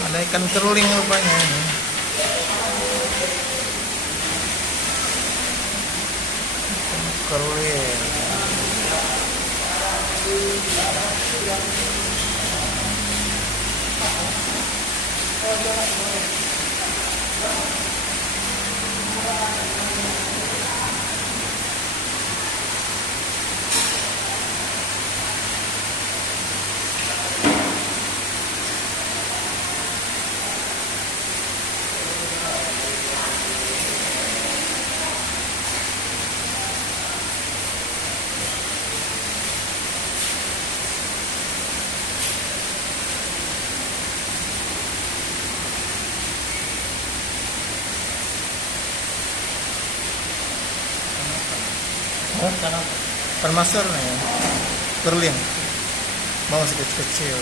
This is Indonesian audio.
Ada ikan keruling rupanya ini. Ikan keruling. Oh, ikan masur nih, keruling. Mau kecil-kecil.